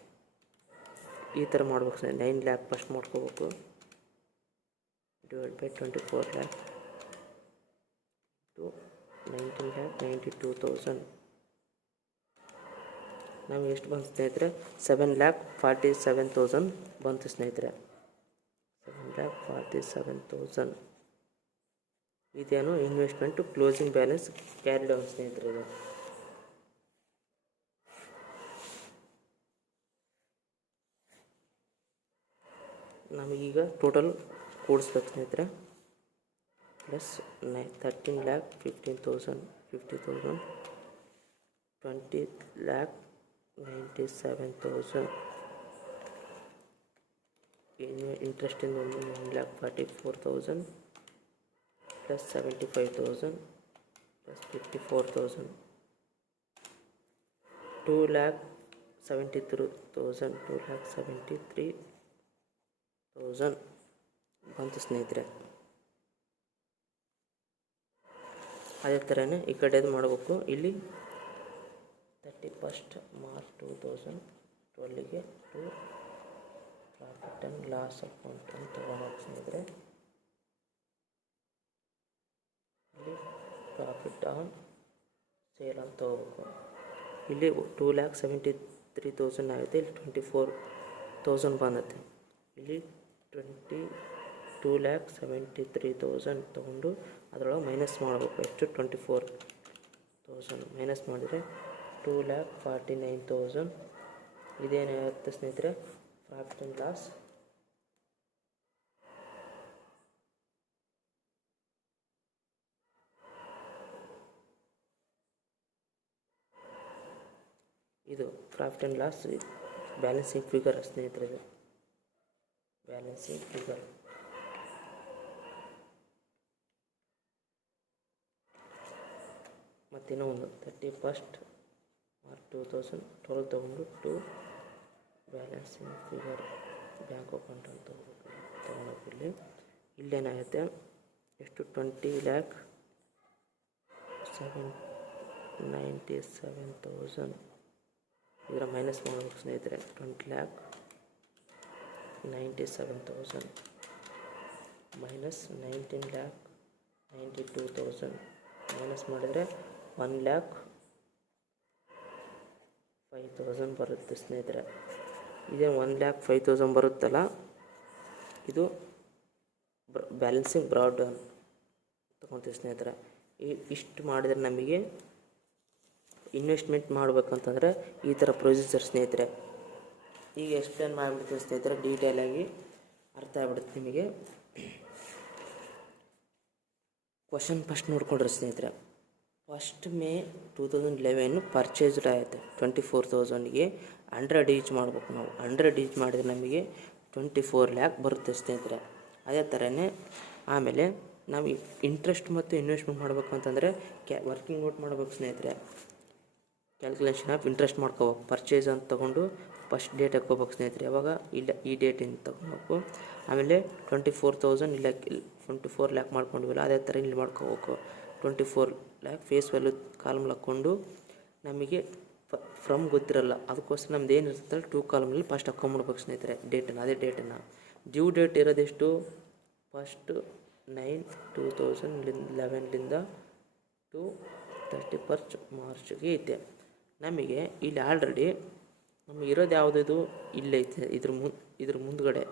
ಈ ಥರ ಮಾಡ್ಬೇಕು ಸ್ನೇಹಿತರೆ. 9 ಲ್ಯಾಕ್ ಫಸ್ಟ್ ಮಾಡ್ಕೋಬೇಕು ಡಿವೈಡ್ ಬೈ 24 ಲ್ಯಾಕ್ ಟು 19,92,000 ನಮಗೆ ಎಷ್ಟು ಬಂತು ಸ್ನೇಹಿತರೆ? 7,47,000 ಬಂತು ಸ್ನೇಹಿತರೆ. 7,47,000 ಇದೇನು investment closing balance carry down ಸ್ನೇಹಿತರೆ. ಇದು ನಮಗೀಗ ಟೋಟಲ್ ಕೂಡಿಸ್ಬೇಕು ಸ್ನೇಹಿತರೆ. ಪ್ಲಸ್ 13,15,000 50,000 20,97,000 ಇಂಟ್ರೆಸ್ಟಿಂದ ಒಂದು 9,44,000 ಪ್ಲಸ್ 75,000 ಪ್ಲಸ್ 54,000 2,73,000 ಬಂತು ಸ್ನೇಹಿತರೆ. ಅದೇ ಥರನೇ ಈ ಕಡೆದು ಮಾಡಬೇಕು. ಇಲ್ಲಿ 31 ಮಾರ್ಚ್ 2012ಗೆ to profit and loss account ಅಂತ ತಗೋಬೇಕು ಸ್ನೇಹಿತರೆ. ಇಲ್ಲಿ ಪ್ರಾಫಿಟ್ ಆನ್ ಸೇಲ್ ಅಂತ ತಗೋಬೇಕು. ಇಲ್ಲಿ 2,73,000 ಆಗುತ್ತೆ. ಇಲ್ಲಿ 24,000 ಬಂದತ್ತೆ. ಇಲ್ಲಿ 22,73,000 ತೊಗೊಂಡು ಅದರೊಳಗೆ ಮೈನಸ್ ಮಾಡಬೇಕು. ಎಷ್ಟು? 24,000 ಮೈನಸ್ ಮಾಡಿದರೆ 2,49,000 ಇದೇನಾಗುತ್ತೆ ಸ್ನೇಹಿತರೆ? ಪ್ರಾಫಿಟ್ ಆ್ಯಂಡ್ ಲಾಸ್ ಇದು profit and loss balancing figure ಸ್ನೇಹಿತರೆ. ಇದು ಬ್ಯಾಲೆನ್ಸಿಂಗ್ ಫಿಗರ್. ಮತ್ತಿನ್ನೂ ಒಂದು 31 ಮಾರ್ಚ್ 2012 ತೊಗೊಂಡು to balancing figure bank account ಅಂತ ತೊಗೊಳಕ್ಕೆ ಇಲ್ಲೇನಾಗುತ್ತೆ? ಎಷ್ಟು? 20,97,000 ಇದರ ಮೈನಸ್ ಮಾಡಬೇಕು ಸ್ನೇಹಿತರೆ. 20,97,000 ಮೈನಸ್ 19,92,000 ಮೈನಸ್ ಮಾಡಿದರೆ 1,05,000 ಬರುತ್ತೆ ಸ್ನೇಹಿತರೆ. ಇದೇ 1,05,000 ಬರುತ್ತಲ್ಲ, ಇದು ಬ್ಯಾಲೆನ್ಸಿಂಗ್ ಬ್ರಾಡ್ ಡೌನ್ ತೊಗೊತೀವಿ ಸ್ನೇಹಿತರೆ. ಇಷ್ಟು ಮಾಡಿದರೆ ನಮಗೆ ಇನ್ವೆಸ್ಟ್ಮೆಂಟ್ ಮಾಡಬೇಕಂತಂದರೆ ಈ ಥರ ಪ್ರೊಸೀಜರ್ ಸ್ನೇಹಿತರೆ. ಈಗ ಎಕ್ಸ್ಪ್ಲೇನ್ ಮಾಡಿಬಿಡ್ತೀವಿ ಸ್ನೇಹಿತರೆ, ಡೀಟೇಲಾಗಿ ಅರ್ಥ ಆಗ್ಬಿಡುತ್ತೆ ನಿಮಗೆ. ಕ್ವಶನ್ ಫಸ್ಟ್ ನೋಡ್ಕೊಳ್ರಿ ಸ್ನೇಹಿತರೆ. 1 ಮೇ 2011 ಪರ್ಚೇಸ್ಡ್ ಆಯಿತು 24,000ಗೆ. 100 ಈಚ್ ಮಾಡ್ಬೇಕು ನಾವು. 100 ಈಚ್ ಮಾಡಿದರೆ ನಮಗೆ 24 ಲ್ಯಾಕ್ ಬರುತ್ತೆ ಸ್ನೇಹಿತರೆ. ಅದೇ ಥರನೇ ಆಮೇಲೆ ನಾವು ಇಂಟ್ರೆಸ್ಟ್ ಮತ್ತು ಇನ್ವೆಸ್ಟ್ಮೆಂಟ್ ಮಾಡಬೇಕು ಅಂತಂದರೆ ವರ್ಕಿಂಗ್ ನೋಟ್ ಮಾಡಬೇಕು ಸ್ನೇಹಿತರೆ. ಕ್ಯಾಲ್ಕುಲೇಷನ್ ಆಫ್ ಇಂಟ್ರೆಸ್ಟ್ ಮಾಡ್ಕೋಬೇಕು. ಪರ್ಚೇಸ್ ಅಂತ ತೊಗೊಂಡು ಫಸ್ಟ್ ಡೇಟ್ ಹಾಕ್ಕೋಬೇಕು ಸ್ನೇಹಿತರೆ. ಯಾವಾಗ? ಇಲ್ಲ, ಈ ಡೇಟಿಂದ ತೊಗೊಬೇಕು. ಆಮೇಲೆ 24,000 ಇಲ್ಲ 24 ಲ್ಯಾಕ್ ಮಾಡ್ಕೊಂಡಿವಲ್ಲ, ಅದೇ ಥರ ಇಲ್ಲಿ ಮಾಡ್ಕೋಬೇಕು. 24 ಲ್ಯಾಕ್ ಫೇಸ್ ವ್ಯಾಲ್ಯೂ ಕಾಲಮ್ಲ್ಲಿ ಹಾಕ್ಕೊಂಡು ನಮಗೆ ಫ್ರಮ್ ಗೊತ್ತಿರಲ್ಲ, ಅದಕ್ಕೋಸ್ಕರ ನಮ್ದು ಏನಿರುತ್ತೆ 2 ಕಾಲಮ್ನಲ್ಲಿ ಫಸ್ಟ್ ಹಾಕ್ಕೊಂಬಿಡ್ಬೇಕು ಸ್ನೇಹಿತರೆ ಡೇಟನ್ನು. ಅದೇ ಡೇಟನ್ನು ಡ್ಯೂ ಡೇಟ್ ಇರೋದೆಷ್ಟು? 1/9/2011 ಟು 31 ಮಾರ್ಚ್ಗೆ ಐತೆ. ನಮಗೆ ಇಲ್ಲಿ ಆಲ್ರೆಡಿ ನಮಗೆ ಇರೋದು ಯಾವುದಿದು? ಇಲ್ಲೈತೆ. ಇದ್ರ ಮುಂದ್ಗಡೆ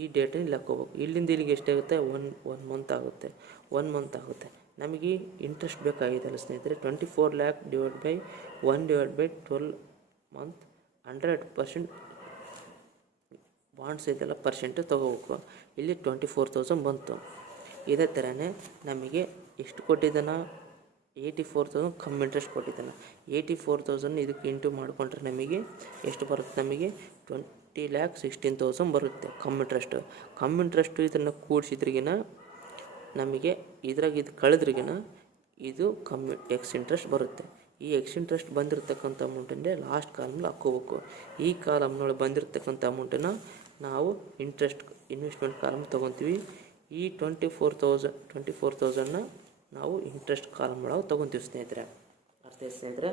ಈ ಡೇಟನ್ನು ಇಲ್ಲಿ ಹಾಕ್ಕೋಬೇಕು. ಇಲ್ಲಿಂದ ಇಲ್ಲಿಗೆ ಎಷ್ಟಾಗುತ್ತೆ? ಒನ್ ಮಂತ್ ಆಗುತ್ತೆ. 1 ಮಂತ್ ಆಗುತ್ತೆ. ನಮಗೆ ಇಂಟ್ರೆಸ್ಟ್ ಬೇಕಾಗಿದೆಯಲ್ಲ ಸ್ನೇಹಿತರೆ. 24 lac divide by 1/12 month 100% bonds ಐತಲ್ಲ ಪರ್ಸೆಂಟು ತೊಗೋಬೇಕು. ಇಲ್ಲಿ 24,000 ಬಂತು. ಇದೇ ಥರನೇ ನಮಗೆ ಎಷ್ಟು ಕೊಟ್ಟಿದ್ದಾನ? 84,000 ಕಮ್ಮಿ ಇಂಟ್ರೆಸ್ಟ್ ಕೊಟ್ಟಿದ್ದಾನೆ. 84,000 ಇದಕ್ಕೆ ಇಂಟು ಮಾಡಿಕೊಂಡ್ರೆ ನಮಗೆ ಎಷ್ಟು ಬರುತ್ತೆ? ನಮಗೆ 20,16,000 ಬರುತ್ತೆ ಕಮ್ಮಿ ಇಂಟ್ರೆಸ್ಟು. ಕಮ್ಮಿ ಇಂಟ್ರೆಸ್ಟು ಇದನ್ನು ಕೂಡಿಸಿದ್ರಿಗಿನ ನಮಗೆ ಇದ್ರಾಗ ಇದು ಕಳೆದ್ರಿಗಿನ ಇದು ಕಮ್ಮಿ ಎಕ್ಸ್ ಇಂಟ್ರೆಸ್ಟ್ ಬರುತ್ತೆ. ಈ ಇಂಟ್ರೆಸ್ಟ್ ಬಂದಿರತಕ್ಕಂಥ ಅಮೌಂಟನ್ನೇ ಲಾಸ್ಟ್ ಕಾಲಮ್ನಲ್ಲಿ ಹಾಕ್ಕೋಬೇಕು. ಈ ಕಾಲಮ್ನೊಳಗೆ ಬಂದಿರತಕ್ಕಂಥ ಅಮೌಂಟನ್ನು ನಾವು ಇನ್ವೆಸ್ಟ್ಮೆಂಟ್ ಕಾಲಮ್ ತೊಗೊತೀವಿ. ಈ 24,000ನ ನಾವು ಇಂಟ್ರೆಸ್ಟ್ ಕಾಲಮ್ ಒಳಗೆ ತೊಗೊತೀವಿ ಸ್ನೇಹಿತರೆ. ಅರ್ಥ ಆಯ್ತು ಸ್ನೇಹಿತರೆ.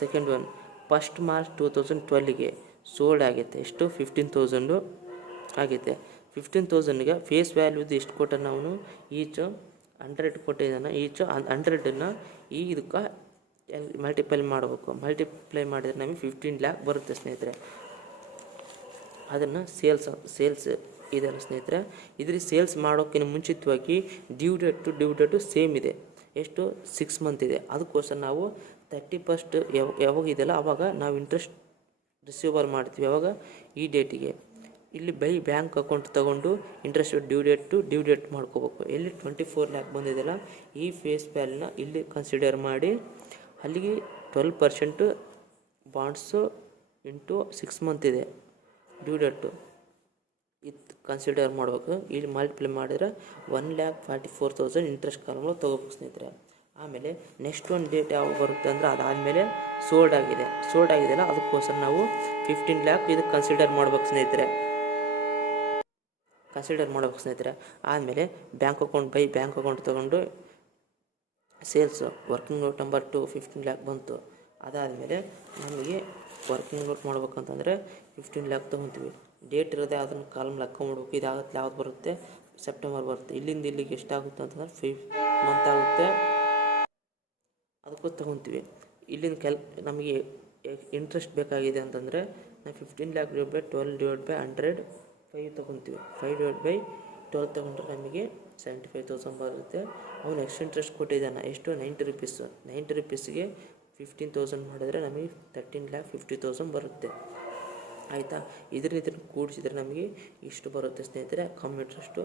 ಸೆಕೆಂಡ್ ಒನ್, 1st March 2012ಗೆ ಸೋಲ್ಡ್ ಆಗೈತೆ. ಎಷ್ಟು? 15,000 ಆಗೈತೆ. 15,000ಗೆ ಫೇಸ್ ವ್ಯಾಲ್ಯೂದು ಎಷ್ಟು ಕೊಟ್ಟಾನ ಅವನು? ಈಚ್ 100 ಕೊಟ್ಟಿದ್ದಾನೆ. ಈಚ್ 100ನ್ನು ಇದಕ್ಕೆ ಮಲ್ಟಿಪ್ಲೈ ಮಾಡಬೇಕು. ಮಲ್ಟಿಪ್ಲೈ ಮಾಡಿದರೆ ನಮಗೆ 15 lakh ಬರುತ್ತೆ ಸ್ನೇಹಿತರೆ. ಅದನ್ನು ಸೇಲ್ಸ್ ಇದೆಲ್ಲ ಸ್ನೇಹಿತರೆ. ಇದ್ರಿಗೆ ಸೇಲ್ಸ್ ಮಾಡೋಕ್ಕಿಂತ ಮುಂಚಿತವಾಗಿ ಡ್ಯೂ ಡೇಟು ಸೇಮ್ ಇದೆ. ಎಷ್ಟು? 6 month ಇದೆ. ಅದಕ್ಕೋಸ್ಕರ ನಾವು 31st ಯಾವಾಗ ಇದೆಯಲ್ಲ ಆವಾಗ ನಾವು ಇಂಟ್ರೆಸ್ಟ್ ರಿಸೀವರ್ ಮಾಡ್ತೀವಿ. ಯಾವಾಗ? ಈ ಡೇಟಿಗೆ. ಇಲ್ಲಿ ಬೈ ಬ್ಯಾಂಕ್ ಅಕೌಂಟ್ ತೊಗೊಂಡು ಇಂಟ್ರೆಸ್ಟ್ ಡ್ಯೂ ಡೇಟ್ ಮಾಡ್ಕೋಬೇಕು. ಎಲ್ಲಿ 24 lakh ಬಂದಿದೆಯಲ್ಲ ಈ ಫೇಸ್ ವ್ಯಾಲ್ಯೂನ ಇಲ್ಲಿ ಕನ್ಸಿಡರ್ ಮಾಡಿ ಅಲ್ಲಿಗೆ 12% ಬಾಂಡ್ಸು ಇಂಟು 6 month ಇದೆ ಡ್ಯೂ ಡೇಟು ಇದು ಕನ್ಸಿಡರ್ ಮಾಡಬೇಕು. ಇಲ್ಲಿ ಮಲ್ಟಿಪ್ಲೈ ಮಾಡಿದ್ರೆ 1,44,000 ಇಂಟ್ರೆಸ್ಟ್ ಕಾಲಮ್ಗಳು ತೊಗೋಬೇಕು ಸ್ನೇಹಿತರೆ. ಆಮೇಲೆ ನೆಕ್ಸ್ಟ್ ಒಂದು ಡೇಟ್ ಯಾವಾಗ ಬರುತ್ತೆ ಅಂದರೆ ಅದಾದಮೇಲೆ ಸೋಲ್ಡ್ ಆಗಿದೆಯಲ್ಲ ಅದಕ್ಕೋಸ್ಕರ ನಾವು 15 lakh ಇದಕ್ಕೆ ಕನ್ಸಿಡರ್ ಮಾಡ್ಬೇಕು ಸ್ನೇಹಿತರೆ. ಆದಮೇಲೆ ಬ್ಯಾಂಕ್ ಅಕೌಂಟ್ ತೊಗೊಂಡು sales working note number 2 15 lakh ಬಂತು. ಅದಾದಮೇಲೆ ನಮಗೆ ವರ್ಕಿಂಗ್ ನೋಟ್ ಮಾಡ್ಬೇಕಂತಂದರೆ 15 lakh ತೊಗೊತೀವಿ. ಡೇಟ್ ಇರೋದೇ ಅದನ್ನು ಕಾಲಮ್ ಲೆಕ್ಕ ಮಾಡ್ಬೇಕು. ಇದಾಗುತ್ತೆ ಯಾವ್ದು ಬರುತ್ತೆ? ಸೆಪ್ಟೆಂಬರ್ ಬರುತ್ತೆ. ಇಲ್ಲಿಂದ ಇಲ್ಲಿಗೆ ಎಷ್ಟಾಗುತ್ತೆ ಅಂತಂದರೆ 5 month ಆಗುತ್ತೆ. ಅದಕ್ಕೂ ತೊಗೊತೀವಿ. ಇಲ್ಲಿಂದ ನಮಗೆ ಇಂಟ್ರೆಸ್ಟ್ ಬೇಕಾಗಿದೆ ಅಂತಂದರೆ ನಾವು 15 lakh / 12/100 5 ತೊಗೊತೀವಿ. 5/12 ತೊಗೊಂಡ್ರೆ ನಮಗೆ 75,000 ಬರುತ್ತೆ. ಅವನು ನೆಕ್ಸ್ಟ್ ಇಂಟ್ರೆಸ್ಟ್ ಕೊಟ್ಟಿದ್ದಾನೆ. ಎಷ್ಟು? 90 rupees. 90 rupeesಗೆ 15,000 ಮಾಡಿದ್ರೆ ನಮಗೆ 13,50,000 ಬರುತ್ತೆ. ಆಯಿತಾ? ಇದನ್ನ ಕೂಡಿಸಿದ್ರೆ ನಮಗೆ ಇಷ್ಟು ಬರುತ್ತೆ ಸ್ನೇಹಿತರೆ ಕಮ್ಮಿ ಇಂಟ್ರೆಸ್ಟು.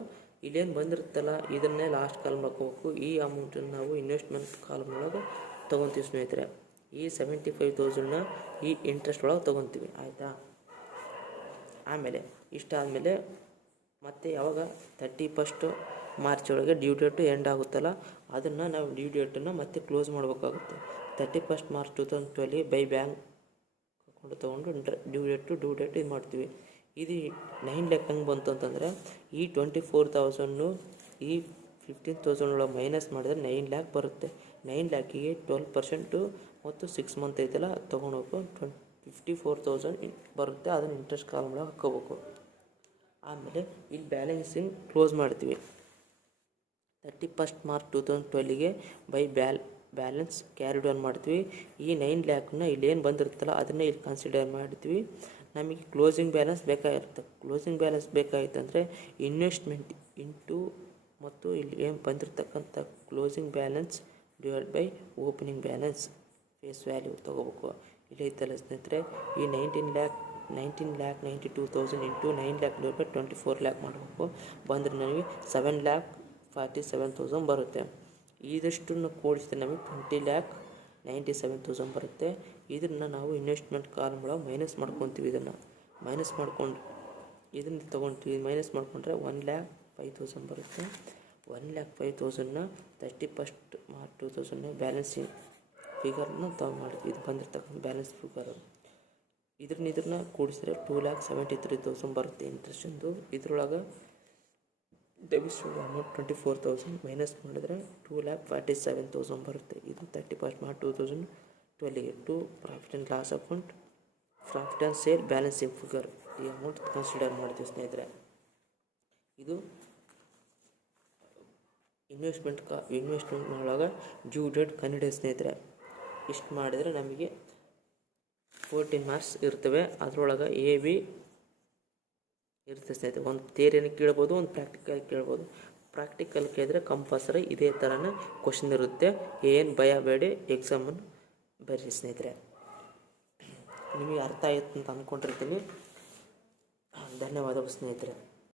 ಇಲ್ಲೇನು ಬಂದಿರುತ್ತಲ್ಲ ಇದನ್ನೇ ಲಾಸ್ಟ್ ಕಾಲಮ್ ಹಾಕೋಬೇಕು. ಈ ಅಮೌಂಟನ್ನು ನಾವು ಇನ್ವೆಸ್ಟ್ಮೆಂಟ್ ಕಾಲಮ್ ಒಳಗೆ ತೊಗೊತೀವಿ ಸ್ನೇಹಿತರೆ. ಈ 75,000ನ ಈ ಇಂಟ್ರೆಸ್ಟ್ ಒಳಗೆ ತೊಗೊತೀವಿ. ಆಯಿತಾ? ಆಮೇಲೆ ಇಷ್ಟಾದಮೇಲೆ ಮತ್ತೆ ಯಾವಾಗ 31st March ಒಳಗೆ ಡ್ಯೂ ಡೇಟು ಎಂಡ್ ಆಗುತ್ತಲ್ಲ ಅದನ್ನು ನಾವು ಡ್ಯೂ ಡೇಟನ್ನು ಮತ್ತೆ ಕ್ಲೋಸ್ ಮಾಡಬೇಕಾಗುತ್ತೆ. 31st March 2012 by bank account ತೊಗೊಂಡು ಡ್ಯೂ ಡೇಟ್ ಇದು ಮಾಡ್ತೀವಿ. ಇದು 9 lakh ಹೆಂಗೆ ಬಂತು ಅಂತಂದರೆ ಈ 24,000 ಈ 15,000 ಒಳಗೆ ಮೈನಸ್ ಮಾಡಿದ್ರೆ 9 lakh ಬರುತ್ತೆ. 9 lakhಗೆ 12% ಮತ್ತು 6 month ಐತಲ್ಲ ಅದು ತೊಗೊಳಬೇಕು. 54,000 ಬರುತ್ತೆ. ಅದನ್ನು ಇಂಟ್ರೆಸ್ಟ್ ಕಾಲಮ್ ಒಳಗೆ ಹಾಕ್ಕೋಬೇಕು. ಆಮೇಲೆ ಇಲ್ಲಿ ಬ್ಯಾಲೆನ್ಸಿಂಗ್ ಕ್ಲೋಸ್ ಮಾಡ್ತೀವಿ. 31st March 2012ಗೆ ಬೈ ಬ್ಯಾಲೆನ್ಸ್ ಕ್ಯಾರಿ ಡೌನ್ ಮಾಡ್ತೀವಿ. ಈ 9 lakhನ ಇಲ್ಲೇನು ಬಂದಿರುತ್ತಲ್ಲ ಅದನ್ನೇ ಇಲ್ಲಿ ಕನ್ಸಿಡರ್ ಮಾಡ್ತೀವಿ. ನಮಗೆ ಕ್ಲೋಸಿಂಗ್ ಬ್ಯಾಲೆನ್ಸ್ ಬೇಕಾಗಿರುತ್ತೆ. ಕ್ಲೋಸಿಂಗ್ ಬ್ಯಾಲೆನ್ಸ್ ಬೇಕಾಗಿತ್ತಂದರೆ ಇನ್ವೆಸ್ಟ್ಮೆಂಟ್ ಇಂಟು ಮತ್ತು ಇಲ್ಲಿ ಏನು ಬಂದಿರತಕ್ಕಂಥ closing balance divide by opening balance face value ತೊಗೋಬೇಕು. ಇಲ್ಲಿ ಐತಲ್ಲ ಸ್ನೇಹಿತರೆ ಈ 19,92,000 ಇಂಟು 9 lakh / 24 lakh ಮಾಡಬೇಕು. ಬಂದರೆ ನಮಗೆ 7,47,000 ಬರುತ್ತೆ. ಇದಷ್ಟನ್ನು ಕೂಡಿಸಿದ್ರೆ ನಮಗೆ 20,97,000 ಬರುತ್ತೆ. ಇದನ್ನು ನಾವು ಇನ್ವೆಸ್ಟ್ಮೆಂಟ್ ಕಾಲಮ್ ಒಳಗೆ ಮೈನಸ್ ಮಾಡ್ಕೊತೀವಿ. ಇದನ್ನು ತೊಗೊತೀವಿ. ಮೈನಸ್ ಮಾಡಿಕೊಂಡ್ರೆ 1,05,000 ಬರುತ್ತೆ. 1,05,000ನ 31st March 2000 ಬ್ಯಾಲೆನ್ಸಿಂಗ್ ಫಿಗರ್ನ ಮಾಡ್ತೀವಿ. ಇದು ಬಂದಿರ್ತಕ್ಕಂಥ ಬ್ಯಾಲೆನ್ಸ್ ಫಿಗರ್. ಇದನ್ನ ಕೂಡಿಸಿದ್ರೆ 2,73,000 ಬರುತ್ತೆ ಇಂಟ್ರೆಸ್ಟಿಂದು. ಇದ್ರೊಳಗೆ ಡೆಬಿಟ್ ಅಮೌಂಟ್ 24,000 ಮೈನಸ್ ಮಾಡಿದ್ರೆ 2,47,000 ಬರುತ್ತೆ. ಇದು 31st March 2012ಗೆ to profit and loss account profit and sale balancing figure ಈ ಅಮೌಂಟ್ ಕನ್ಸಿಡರ್ ಮಾಡ್ತೀವಿ ಸ್ನೇಹಿತರೆ. ಇದು ಇನ್ವೆಸ್ಟ್ಮೆಂಟ್ ಒಳಗೆ ಡ್ಯೂ ಡೇಟ್ ಕಂಡಿಡಿಯೋ ಸ್ನೇಹಿತರೆ. ಇಷ್ಟು ಮಾಡಿದರೆ ನಮಗೆ 14 marks ಇರ್ತವೆ. ಅದರೊಳಗೆ AB ಇರುತ್ತೆ ಸ್ನೇಹಿತರೆ. ಒಂದು ಥಿಯರಿನ ಕೇಳ್ಬೋದು, ಒಂದು ಪ್ರಾಕ್ಟಿಕಲ್ ಕೇಳ್ಬೋದು. ಪ್ರಾಕ್ಟಿಕಲ್ ಕೇಳಿದ್ರೆ ಕಂಪಲ್ಸರಿ ಇದೇ ಥರನೇ ಕ್ವಶನ್ ಇರುತ್ತೆ. ಏನು ಭಯ ಬೇಡಿ ಎಕ್ಸಾಮನ್ನು ಬರ್ರಿ ಸ್ನೇಹಿತರೆ. ನಿಮಗೆ ಅರ್ಥ ಆಯ್ತು ಅಂತ ಅಂದ್ಕೊಂಡಿರ್ತೀನಿ. ಧನ್ಯವಾದಗಳು ಸ್ನೇಹಿತರೆ.